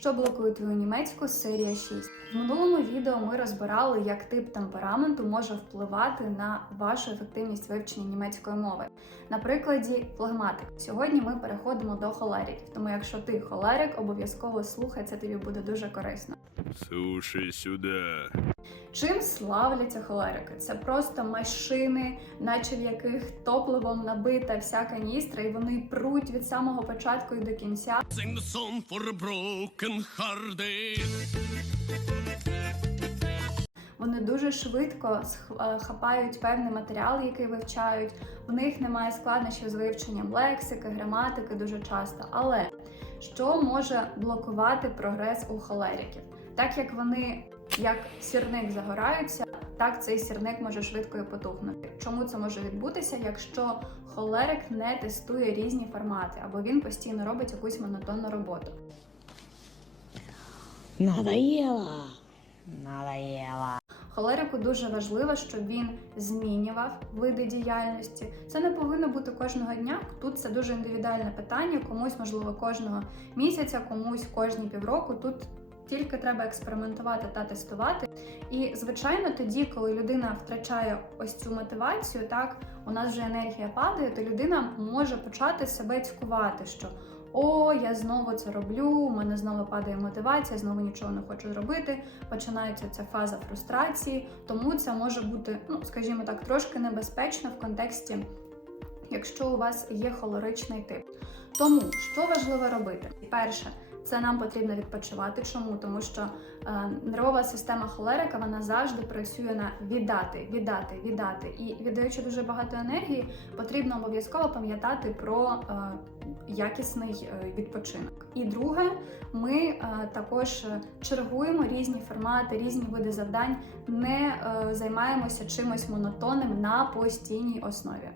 Що блокує твою німецьку серія 6. В минулому відео ми розбирали, як тип темпераменту може впливати на вашу ефективність вивчення німецької мови. На прикладі флегматик. Сьогодні ми переходимо до холериків. Тому, якщо ти холерик, обов'язково слухай, це тобі буде дуже корисно. Слушай сюда. Чим славляться холерики? Це просто машини, наче в яких топливом набита вся каністра, і вони пруть від самого початку і до кінця. Sing the song for a broken hearted. Вони дуже швидко е, хапають певний матеріал, який вивчають. В них немає складнощів з вивченням лексики, граматики дуже часто. Але що може блокувати прогрес у холериків? Так як вони як сірник загораються, так цей сірник може швидко і потухнути. Чому це може відбутися, якщо холерик не тестує різні формати, або він постійно робить якусь монотонну роботу? Надоело. Надоело. Холерику дуже важливо, щоб він змінював види діяльності. Це не повинно бути кожного дня. Тут це дуже індивідуальне питання. Комусь можливо кожного місяця, комусь кожні півроку. Тут тільки треба експериментувати та тестувати. І звичайно, тоді, коли людина втрачає ось цю мотивацію, так у нас вже енергія падає, то людина може почати себе цькувати, що о, я знову це роблю, у мене знову падає мотивація, знову нічого не хочу зробити. Починається ця фаза фрустрації, тому це може бути, ну скажімо так, трошки небезпечно в контексті, якщо у вас є холоричний тип. Тому що важливо робити? Перше, це нам потрібно відпочивати. Чому? Тому що е, нервова система холерика вона завжди працює на віддати, віддати, віддати. І віддаючи дуже багато енергії, потрібно обов'язково пам'ятати про е, якісний е, відпочинок. І друге, ми е, також чергуємо різні формати, різні види завдань, не е, займаємося чимось монотонним на постійній основі.